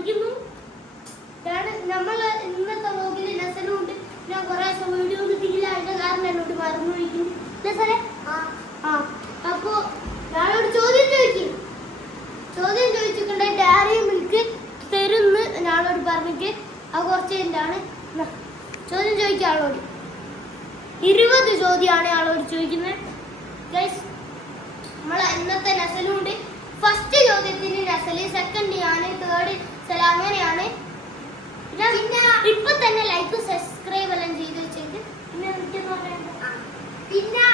പഠിക്കുന്നു. നമ്മൾ ഇന്നത്തെ വ്ലോഗിൽ ലെസനുണ്ട്. ഞാൻ കുറേ ദിവസം വീഡിയോ ഒന്നും ഇട്ടില്ല. അതിന്റെ കാരണം എന്നോട് മറന്നു പോയിരിക്കുന്നു. ലെസനെ അപ്പോ ഞാനോട് ചോദ്യം ചോദിച്ചിട്ടുണ്ട്. ഡയറി മിൽക്ക് തരുന്ന് ഞാനോട് പറഞ്ഞിട്ട് അത് കുറച്ച് കഴിഞ്ഞാണ് ചോദ്യം ചോദിക്കുക. ആളോട് 20 ചോദ്യമാണ് ആളോട് ചോദിക്കുന്നത്. നമ്മളെ ഇന്നത്തെ നെസലുണ്ട്. ഫസ്റ്റ് ചോദ്യത്തിന് നെസല്, സെക്കൻഡ് ഞാൻ, തേർഡ് സെല, അങ്ങനെയാണ്. പിന്നെ ഇപ്പൊ തന്നെ ലൈക്ക് സബ്സ്ക്രൈബ് എല്ലാം ചെയ്ത് വെച്ചിട്ട് പിന്നെ എനിക്കെന്ന് പറയുന്നത് പിന്നെ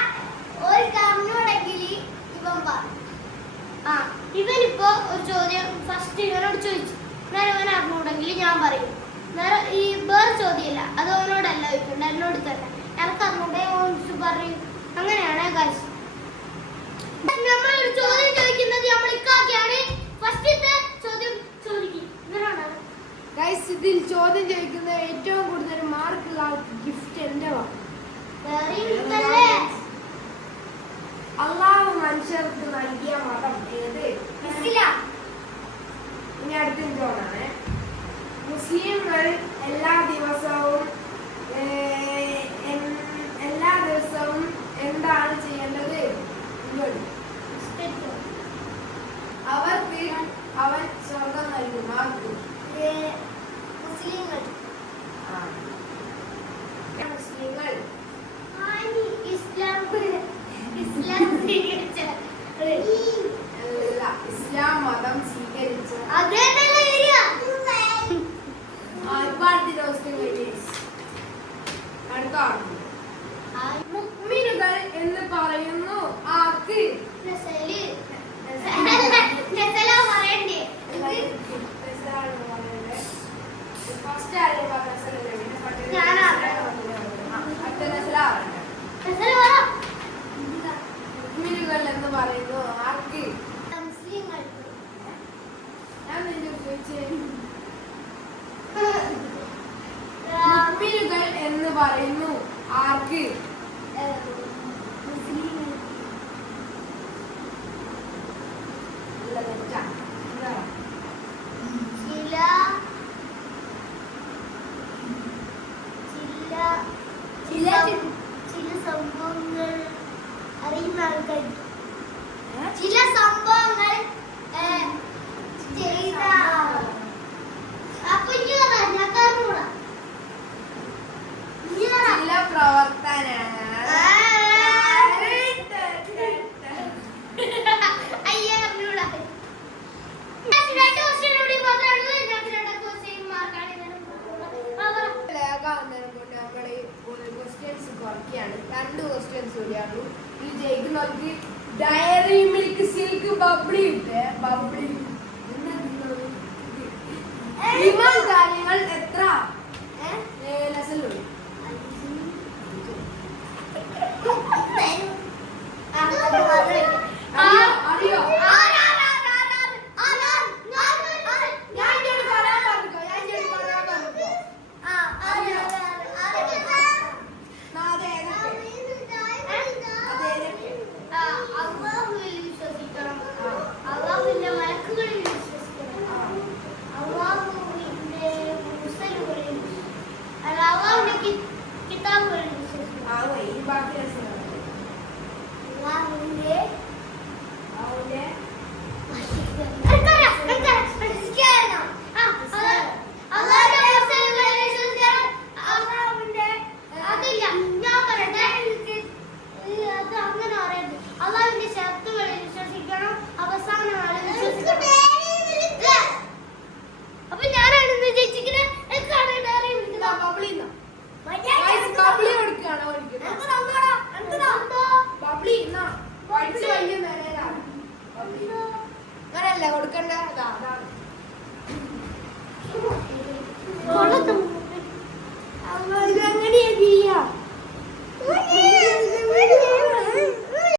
ഒരു കമ്മോടെങ്കിൽ ഇവനിപ്പോ ഒരു ചോദ്യം ഫസ്റ്റ് ഇവനോട് ചോദിച്ചു. നേരെ ഇവൻ അറിഞ്ഞൂടെങ്കിൽ ഞാൻ പറയും. നേരെ ഈ വേറെ ചോദ്യമല്ല, അത് അവനോടല്ല ചോദിക്കണ്ട, എന്നോട് തന്നെ. എനിക്ക് അറിഞ്ഞൂടെ പറയും. അങ്ങനെയാണ് ഗൈസ്. നമ്മളൊരു ചോദ്യം ചോദിക്കുന്നത് നമ്മൾ ഇക്കാക്കിയാണ്. ഫസ്റ്റത്തെ ചോദ്യം ചോദിക്കും. ഗൈസ്, ഇതിൽ ചോദ്യം ചോദിക്കുന്ന ഏറ്റവും കൂടുതൽ മാർക്കുള്ള ആൾക്ക് ഗിഫ്റ്റ് എന്റെ അള്ളാഹു മനുഷ്യർക്ക് നൽകിയ മതം ഏത്? ഇസ്ലാം. ഇനി അടുത്ത ചോദ്യമാണ്. മുസ്ലിംകൾ എല്ലാ ദിവസവും എന്താണ് ചെയ്യേണ്ടത്? അവർക്ക് അവൻ സ്വർഗം നൽകും. ആർക്ക്? മുസ്ലിങ്ങൾ. മുസ്ലിങ്ങൾ ഇസ്ലാം മതം സ്വീകരിച്ച മുഅ്മിനുകൾ എന്ന് പറയുന്നു ആർക്ക്? മുഅ്മിനുകൾ എന്ന് പറയുന്നു ആർക്ക്? മുസ്ലിങ്ങൾ. ഞാൻ നിന്റെ ചോദിച്ചേ. മുഅ്മിനുകൾ എന്ന് പറയുന്നു ആർക്ക്? മുസ്ലിങ്ങൾ. ചില സംഭവങ്ങൾ അറിയുന്ന ആൾക്കാർ ചില സംഭവങ്ങൾ ചെയ്ത അപ്പൊ ചില പ്രവർത്തന രണ്ട് ക്വസ്റ്റ്യൻസ് കൂടിയാണ്. ഈ ജയിക്കുന്നവർക്ക് ഡയറി മിൽക്ക് സിൽക്ക് ബബ്ലി ഉണ്ട്. ബബ്ലി കാര്യങ്ങൾ എത്ര ലെസലുണ്ട്? അറിയോ? അങ്ങനല്ല കൊടുക്കണ്ട. ഇതെങ്ങനെയാ ചെയ്യാ?